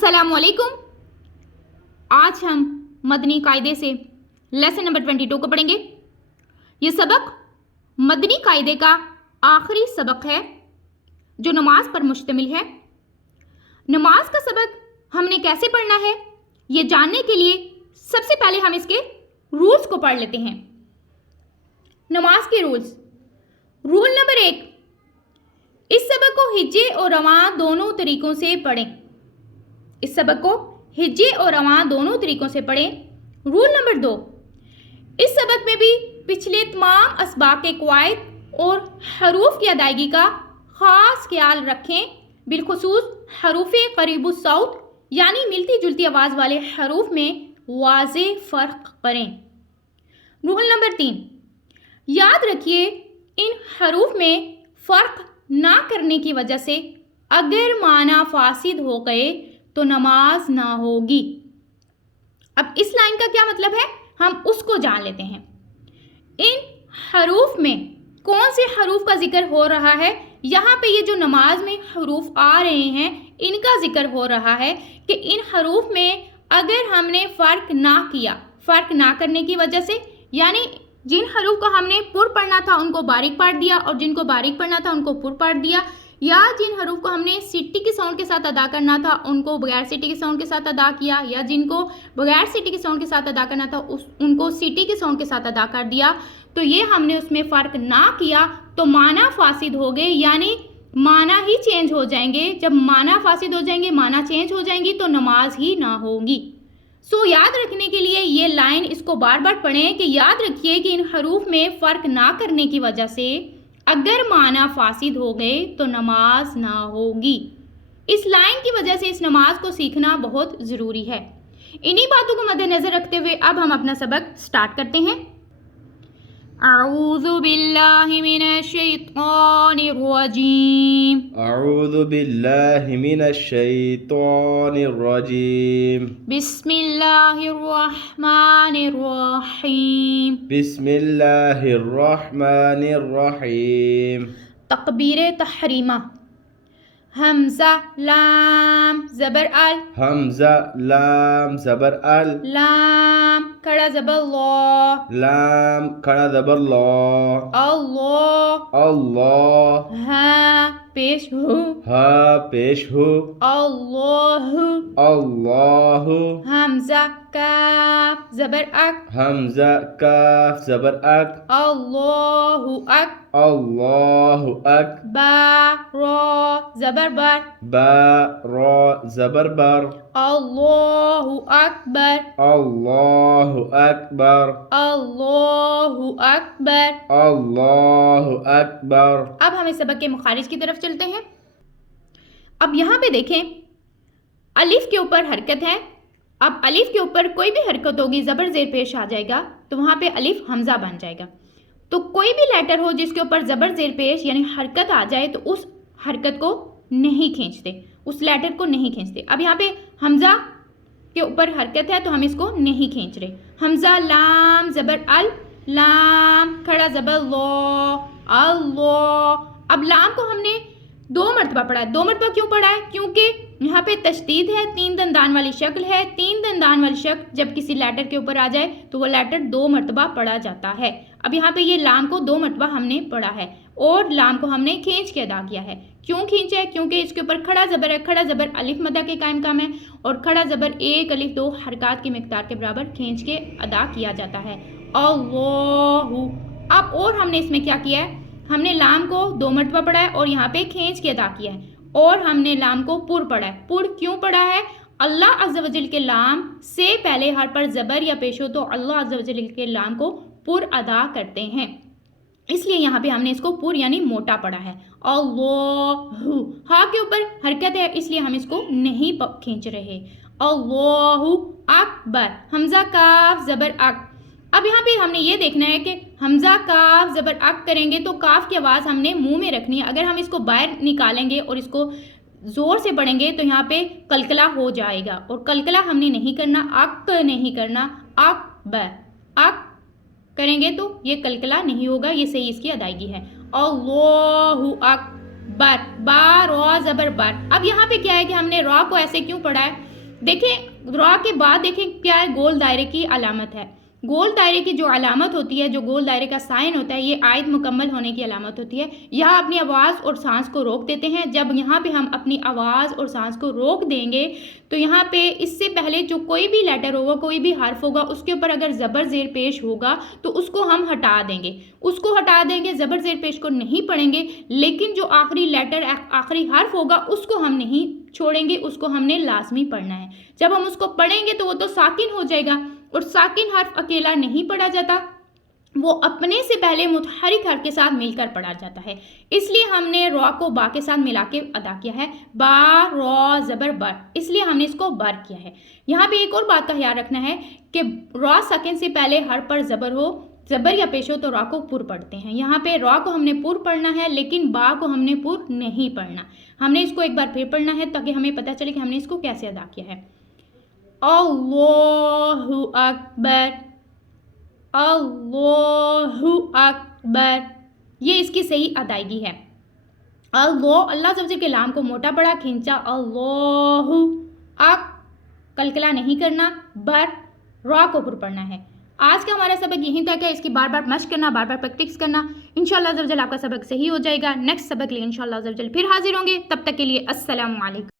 अस्सलाम वालेकुम। आज हम मदनी कायदे से लेसन नंबर 22 को पढ़ेंगे। ये सबक मदनी कायदे का आखिरी सबक है जो नमाज पर मुश्तमिल है। नमाज का सबक हमने कैसे पढ़ना है ये जानने के लिए सबसे पहले हम इसके रूल्स को पढ़ लेते हैं। नमाज के रूल्स। रूल नंबर 1, इस सबक को हिज्जे और रवां दोनों तरीकों से पढ़ें। इस सबक को हिज्जे और रवां दोनों तरीकों से पढ़ें। रूल नंबर 2, इस सबक में भी पिछले तमाम असबाक के कवायद और हरूफ की अदायगी का ख़ास ख्याल रखें, बिलखुसूस हरूफ़े करीबुस सौत यानी मिलती जुलती आवाज़ वाले हरूफ में वाज़े फ़र्क करें। रूल नंबर 3, याद रखिए इन हरूफ में फ़र्क ना करने की वजह से अगर माना फासिद हो गए तो नमाज ना होगी। अब इस लाइन का क्या मतलब है हम उसको जान लेते हैं। इन हरूफ में कौन से हरूफ का जिक्र हो रहा है? यहाँ पे ये जो नमाज में हरूफ आ रहे हैं इनका जिक्र हो रहा है कि इन हरूफ में अगर हमने फ़र्क ना किया, फ़र्क ना करने की वजह से, यानी जिन हरूफ को हमने पुर पढ़ना था उनको बारीक पढ़ दिया और जिनको बारीक पढ़ना था उनको पुर पढ़ दिया, या जिन हरूफ को हमने सीटी के साउंड के साथ अदा करना था उनको बगैर सीटी के साउंड के साथ अदा किया, या जिनको बगैर सीटी के साउंड के साथ अदा करना था उनको सीटी के साउंड के साथ अदा कर दिया, तो ये हमने उसमें फ़र्क ना किया तो माना फासिद हो गए, यानी माना ही चेंज हो जाएंगे। जब माना फासिद हो जाएंगे, माना चेंज हो जाएंगी तो नमाज ही ना होगी। सो याद रखने के लिए ये लाइन इसको बार बार पढ़ें कि याद रखिए कि इन हरूफ में फ़र्क ना करने की वजह से अगर माना फासिद हो गए तो नमाज ना होगी। इस लाइन की वजह से इस नमाज को सीखना बहुत ज़रूरी है। इन्हीं बातों को मद्देनज़र रखते हुए अब हम अपना सबक स्टार्ट करते हैं। अऊज़ु बिल्लाहि मिनश शैतानिर रजीम। अऊज़ु बिल्लाहि मिनश शैतानिर रजीम। बिस्मिल्लाहिर रहमानिर रहीम। बिस्मिल्लाहिर रहमानिर रहीम। तकबीर तहरीमा। हमज़ा लाम ज़बर अल। हमज़ा लाम ज़बर अल। लाम खड़ा ज़बर लौ। लाम खड़ा ज़बर लौ। अल्लाह। अल्लाह। हा पेश हु। हा पेश हु। अल्लाह। अल्लाह। हमज़ा काफ ज़बर अक। हमज़ा काफ ज़बर अक। अल्लाहु अक। अल्लाहु अक। बा रा ज़बर बर। बा रा ज़बर बर। अल्लाहु अकबर। अल्लाहु अकबर। अल्लाहु अकबर। अल्लाहु अकबर। अब हम इस सबक के मुखारिज की तरफ चलते हैं। अब यहाँ पे देखें अलिफ के ऊपर हरकत है। अब अलिफ के ऊपर कोई भी हरकत होगी ज़बर ज़ेर पेश आ जाएगा तो वहाँ पे अलिफ हमज़ा बन जाएगा। तो कोई भी लेटर हो जिसके ऊपर ज़बर ज़ेर पेश यानी हरकत आ जाए तो उस हरकत को नहीं खींचते, उस लेटर को नहीं खींचते। अब यहाँ पे हमज़ा के ऊपर हरकत है तो हम इसको नहीं खींच रहे। हमज़ा लाम ज़बर अल। लाम खड़ा ज़बर लो। अल्लाह। अब लाम को हमने 2 मरतबा पढ़ा है। 2 मरतबा क्यों पढ़ा है? क्योंकि यहाँ पे तशदीद है, 3 दंदान वाली शक्ल है। 3 दंदान वाली शक्ल जब किसी लेटर के ऊपर आ जाए तो वो लेटर 2 मरतबा पढ़ा जाता है। अब यहाँ पे ये लाम को 2 मरतबा हमने पढ़ा है और लाम को हमने खींच के अदा किया है। क्यों खींचा है? क्योंकि इसके ऊपर खड़ा ज़बर है। खड़ा ज़बर अलिफ मदा के कायम काम है और खड़ा ज़बर 1 अलिफ 2 हरकत की मिक़दार के बराबर खींच के अदा किया जाता है। अल्लाहु। अब और हमने इसमें क्या किया है? हमने लाम को 2 मरतबा पढ़ा है और यहाँ पे खींच के अदा किया है और हमने लाम को पुर पढ़ा है। पुर क्यों पढ़ा है? अल्लाह अज़्ज़ा वजल के लाम से पहले हर पर ज़बर या पेश हो तो अल्लाह अज़्ज़ा वजल के लाम को पुर अदा करते हैं, इसलिए यहाँ पे हमने इसको पुर यानी मोटा पढ़ा है। अल्लाहु। हा के ऊपर हरकत है इसलिए हम इसको नहीं खींच रहे। अल्लाहु अकबर। हमज़ा काफ ज़बर अक। अब यहाँ पे हमने ये देखना है कि हमज़ा काफ ज़बर अक करेंगे तो काफ की आवाज़ हमने मुंह में रखनी है। अगर हम इसको बाहर निकालेंगे और इसको ज़ोर से पढ़ेंगे तो यहाँ पे कलकला हो जाएगा और कलकला हमने नहीं करना, अक नहीं करना। अकबर। अक करेंगे तो ये कलकला नहीं होगा, ये सही इसकी अदायगी है। अल्लाहु अकबर। बा रा ज़बर बर। अब यहाँ पे क्या है कि हमने रा को ऐसे क्यों पढ़ा है? देखें रॉ के बाद देखें क्या है, गोल दायरे की अलामत है। गोल दायरे की जो अलामत होती है, जो गोल दायरे का साइन होता है, ये आयत मुकम्मल होने की अलामत होती है। यहाँ अपनी आवाज़ और सांस को रोक देते हैं। जब यहाँ पे हम अपनी आवाज़ और सांस को रोक देंगे तो यहाँ पे इससे पहले जो कोई भी लेटर होगा, कोई भी हर्फ होगा, उसके ऊपर अगर ज़बर ज़ेर पेश होगा तो उसको हम हटा देंगे, ज़बर ज़ेर पेश को नहीं पढ़ेंगे। लेकिन जो आखिरी लेटर, आखिरी हर्फ होगा, उसको हम नहीं छोड़ेंगे, उसको हमने लाजमी पढ़ना है। जब हम उसको पढ़ेंगे तो वो तो साकिन हो जाएगा, और साकिन हर्फ अकेला नहीं पढ़ा जाता, वो अपने से पहले मुतहरिक हर्फ के साथ मिलकर पढ़ा जाता है। इसलिए हमने रॉ को बा के साथ मिला के अदा किया है, बा रॉ ज़बर बर, इसलिए हमने इसको बर किया है। यहाँ पे एक और बात का ख्याल रखना है कि रॉ सेकंड से पहले हर पर ज़बर हो, ज़बर या पेश हो तो रॉ को पुर पढ़ते हैं। यहाँ पे रॉ को हमने पुर पढ़ना है, लेकिन बा को हमने पुर नहीं पढ़ना। हमने इसको एक बार फिर पढ़ना है ताकि हमें पता चले कि हमने इसको कैसे अदा किया है। अल्लाहु अकबर, अल्लाहु अकबर, ये इसकी सही अदायगी है। अल्लाह सबसे के लाम को मोटा बड़ा खींचा, अल्लाहु अक, कलकला नहीं करना, बर रॉ को पुर पढ़ना है। आज का हमारा सबक यहीं तक है। इसकी बार बार मश्क करना, बार बार प्रैक्टिस करना, इंशाअल्लाह अज़्ज़ा वजल आपका सबक सही हो जाएगा। नेक्स्ट सबक लिए इंशाअल्लाह अज़्ज़ा वजल फिर हाजिर होंगे। तब तक के लिए अस्सलामु अलैकुम।